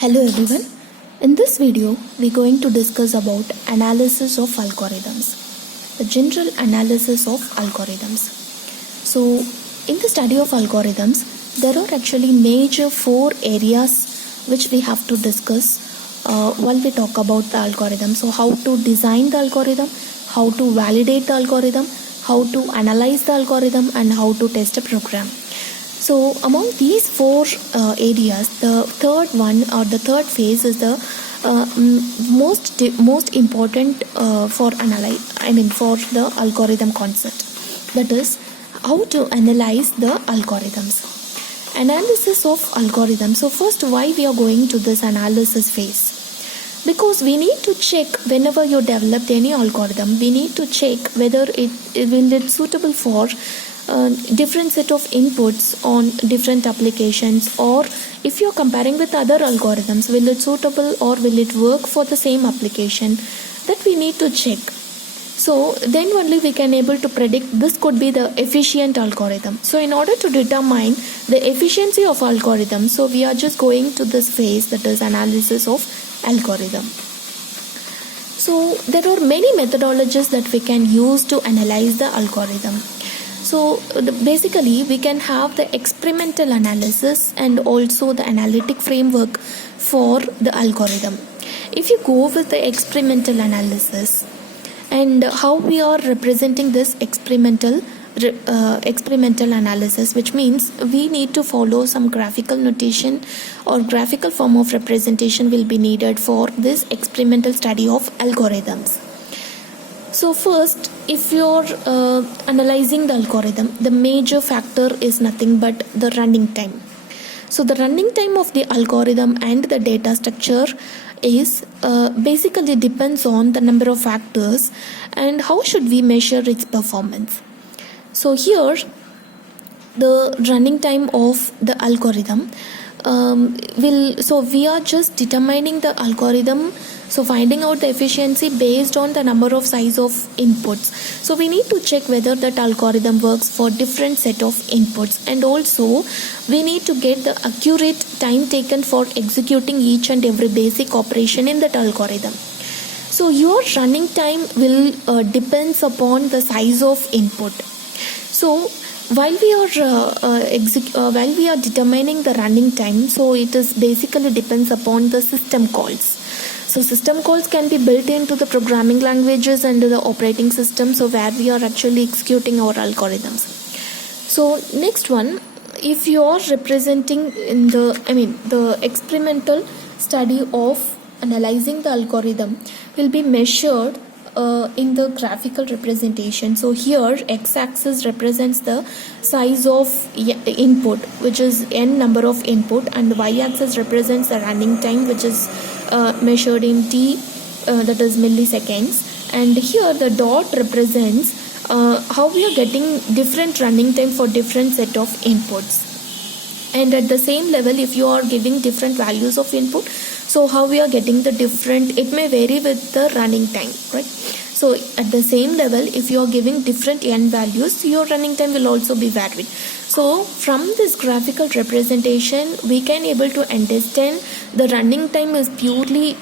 Hello everyone. In this video, we're going to discuss about analysis of algorithms, the general analysis of algorithms. So, in the study of algorithms, there are actually major four areas which we have to discuss while we talk about the algorithm. So, how to design the algorithm, how to validate the algorithm, how to analyze the algorithm, and how to test a program. So among these four areas, the third one or the third phase is the most important for the algorithm concept. That is how to analyze the algorithms. Analysis of algorithms. So first, why we are going to this analysis phase? Because we need to check whenever you developed any algorithm, we need to check whether it's suitable for different set of inputs on different applications, or if you're comparing with other algorithms, will it suitable or will it work for the same application, that we need to check. So then only we can able to predict this could be the efficient algorithm. So in order to determine the efficiency of algorithm, so we are just going to this phase, that is analysis of algorithm. So there are many methodologies that we can use to analyze the algorithm. So basically we can have the experimental analysis and also the analytic framework for the algorithm. If you go with the experimental analysis, and how we are representing this experimental analysis, which means we need to follow some graphical notation or graphical form of representation will be needed for this experimental study of algorithms. So first, if you're analyzing the algorithm, the major factor is nothing but the running time. So the running time of the algorithm and the data structure is basically depends on the number of factors and how should we measure its performance. So here, the running time of the algorithm so we are just determining the algorithm, so finding out the efficiency based on the number of size of inputs. So we need to check whether that algorithm works for different set of inputs, and also we need to get the accurate time taken for executing each and every basic operation in that algorithm. So your running time will depends upon the size of input. So while we are determining the running time, so it is basically depends upon the system calls. So system calls can be built into the programming languages and the operating system, so where we are actually executing our algorithms. So next one, if you are representing in the experimental study of analyzing the algorithm will be measured in the graphical representation. So here x-axis represents the size of input, which is n number of input, and the y-axis represents the running time, which is measured in t, that is milliseconds, and here the dot represents how we are getting different running time for different set of inputs. And at the same level, if you are giving different values of input, so how we are getting the different, it may vary with the running time, right? So at the same level, if you are giving different n values, your running time will also be varied. So from this graphical representation, we can able to understand the running time is purely,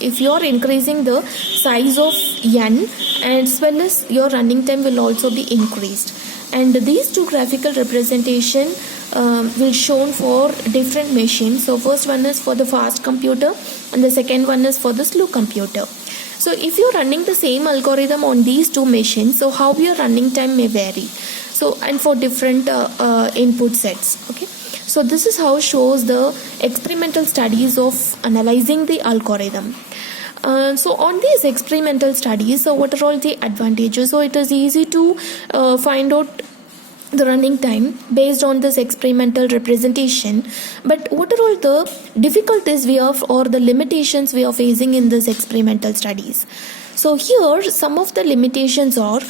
if you are increasing the size of n, as well as your running time will also be increased. And these two graphical representation will shown for different machines. So first one is for the fast computer and the second one is for the slow computer. So if you're running the same algorithm on these two machines, so how your running time may vary. So and for different input sets. Okay. So this is how shows the experimental studies of analyzing the algorithm. So on these experimental studies, so what are all the advantages? So it is easy to find out the running time based on this experimental representation, but what are all the difficulties we have or the limitations we are facing in this experimental studies? So here some of the limitations are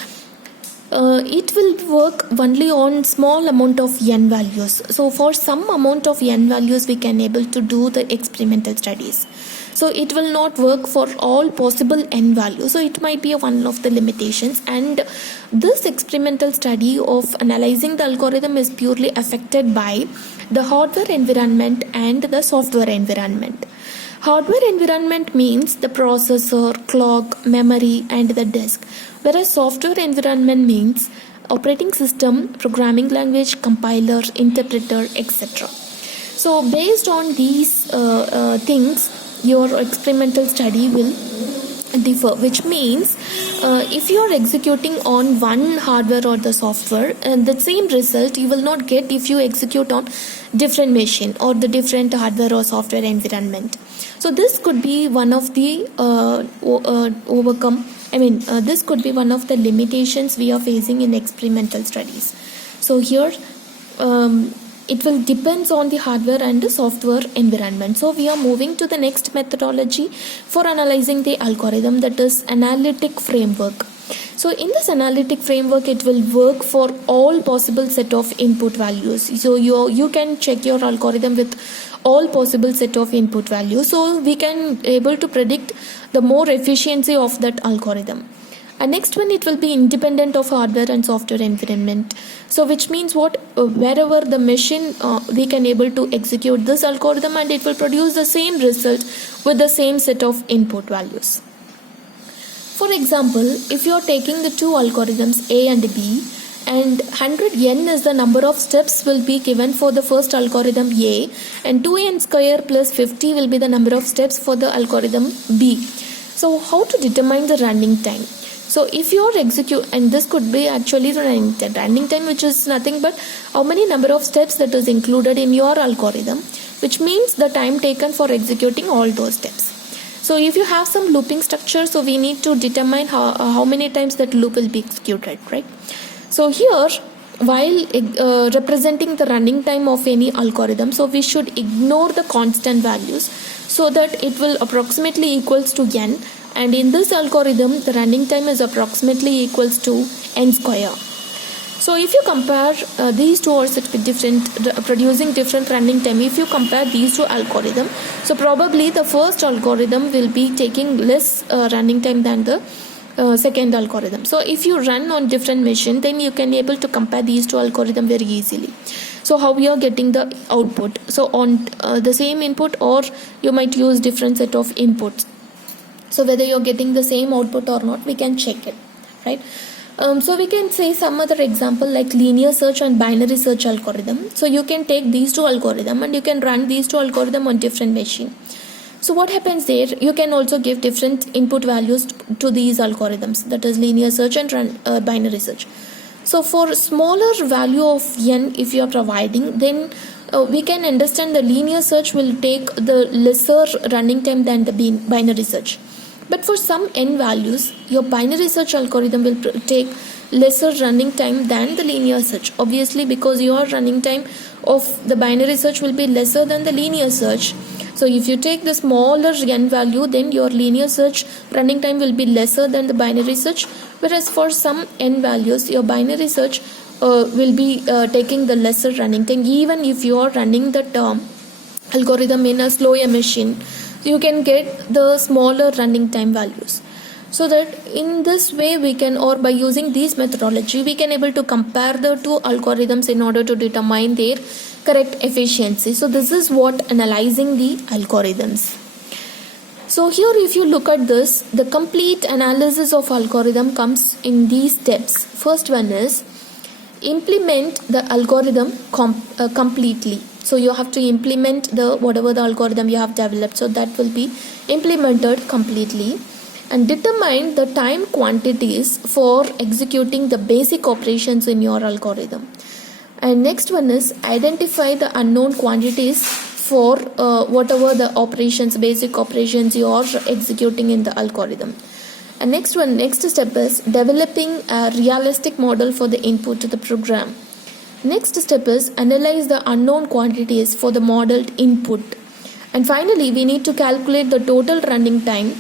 it will work only on small amount of n values. So for some amount of n values we can able to do the experimental studies. So it will not work for all possible n values. So it might be one of the limitations, and this experimental study of analyzing the algorithm is purely affected by the hardware environment and the software environment. Hardware environment means the processor, clock, memory and the disk, whereas software environment means operating system, programming language, compiler, interpreter, etc. So based on these things, your experimental study will differ, which means if you are executing on one hardware or the software, and the same result you will not get if you execute on different machine or the different hardware or software environment. So this could be one of the this could be one of the limitations we are facing in experimental studies. So here it will depends on the hardware and the software environment. So we are moving to the next methodology for analyzing the algorithm, that is analytic framework. So in this analytic framework, it will work for all possible set of input values. So you can check your algorithm with all possible set of input values, so we can able to predict the more efficiency of that algorithm. And next one, it will be independent of hardware and software environment. So which means what, wherever the machine we can able to execute this algorithm and it will produce the same result with the same set of input values. For example, if you are taking the two algorithms A and B, and 100n is the number of steps will be given for the first algorithm A, and 2n square plus 50 will be the number of steps for the algorithm B. So how to determine the running time? So if you are execute, and this could be actually the running time, which is nothing but how many number of steps that is included in your algorithm, which means the time taken for executing all those steps. So if you have some looping structure, so we need to determine how many times that loop will be executed, right? So here, while representing the running time of any algorithm, so we should ignore the constant values so that it will approximately equals to n, and in this algorithm the running time is approximately equals to n square. So if you compare these two or different producing different running time, if you compare these two algorithms, so probably the first algorithm will be taking less running time than the second algorithm. So if you run on different machine, then you can able to compare these two algorithms very easily. So how we are getting the output? So on the same input, or you might use different set of inputs. So whether you're getting the same output or not, we can check it, right? So we can say some other example like linear search and binary search algorithm. So you can take these two algorithm and you can run these two algorithm on different machine. So what happens there, you can also give different input values to these algorithms, that is linear search and binary search. So for smaller value of n if you are providing, then we can understand the linear search will take the lesser running time than the binary search. But for some n values, your binary search algorithm will take lesser running time than the linear search, obviously because your running time of the binary search will be lesser than the linear search. So if you take the smaller n value, then your linear search running time will be lesser than the binary search, whereas for some n values, your binary search will be taking the lesser running time, even if you are running the algorithm in a slower machine. You can get the smaller running time values. So that in this way we can, or by using this methodology, we can able to compare the two algorithms in order to determine their correct efficiency. So this is what analyzing the algorithms. So here if you look at this, the complete analysis of algorithm comes in these steps. First one is implement the algorithm completely. So you have to implement the whatever the algorithm you have developed, so that will be implemented completely, and determine the time quantities for executing the basic operations in your algorithm. And next one is identify the unknown quantities for whatever the operations, basic operations you are executing in the algorithm. And next step is developing a realistic model for the input to the program. Next step is analyze the unknown quantities for the modeled input. And finally, we need to calculate the total running time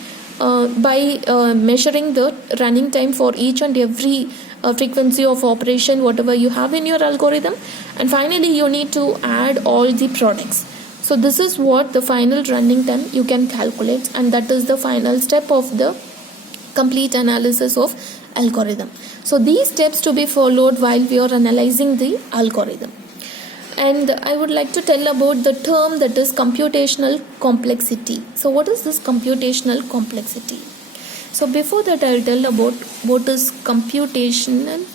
by measuring the running time for each and every frequency of operation whatever you have in your algorithm. And finally, you need to add all the products. So this is what the final running time you can calculate, and that is the final step of the complete analysis of algorithm. So these steps to be followed while we are analyzing the algorithm. And I would like to tell about the term that is computational complexity. So what is this computational complexity? So before that, I'll tell about what is computational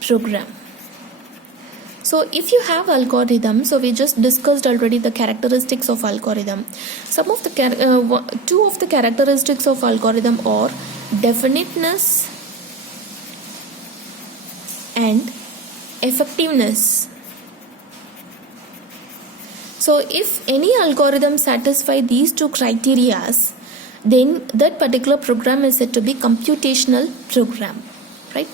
program. So if you have algorithm, so we just discussed already the characteristics of algorithm. Some of the two of the characteristics of algorithm are definiteness and effectiveness. So if any algorithm satisfy these two criterias, then that particular program is said to be computational program, right?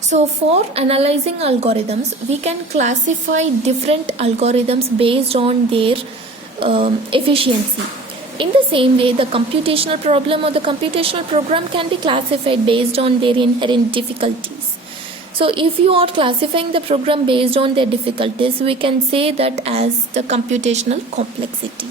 So for analyzing algorithms, we can classify different algorithms based on their efficiency. In the same way, the computational problem or the computational program can be classified based on their inherent difficulties. So if you are classifying the program based on their difficulties, we can say that as the computational complexity.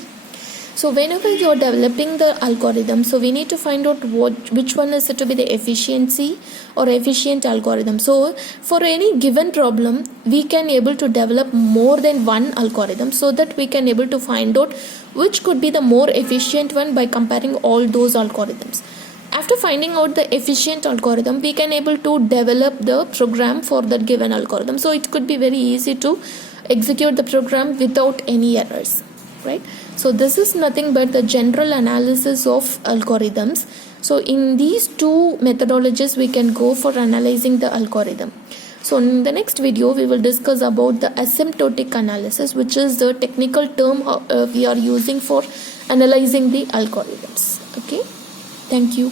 So whenever you are developing the algorithm, so we need to find out which one is said to be the efficiency or efficient algorithm. So for any given problem, we can able to develop more than one algorithm so that we can able to find out which could be the more efficient one by comparing all those algorithms. After finding out the efficient algorithm, we can able to develop the program for that given algorithm. So it could be very easy to execute the program without any errors, right? So this is nothing but the general analysis of algorithms. So in these two methodologies, we can go for analyzing the algorithm. So in the next video, we will discuss about the asymptotic analysis, which is the technical term we are using for analyzing the algorithms. Okay, thank you.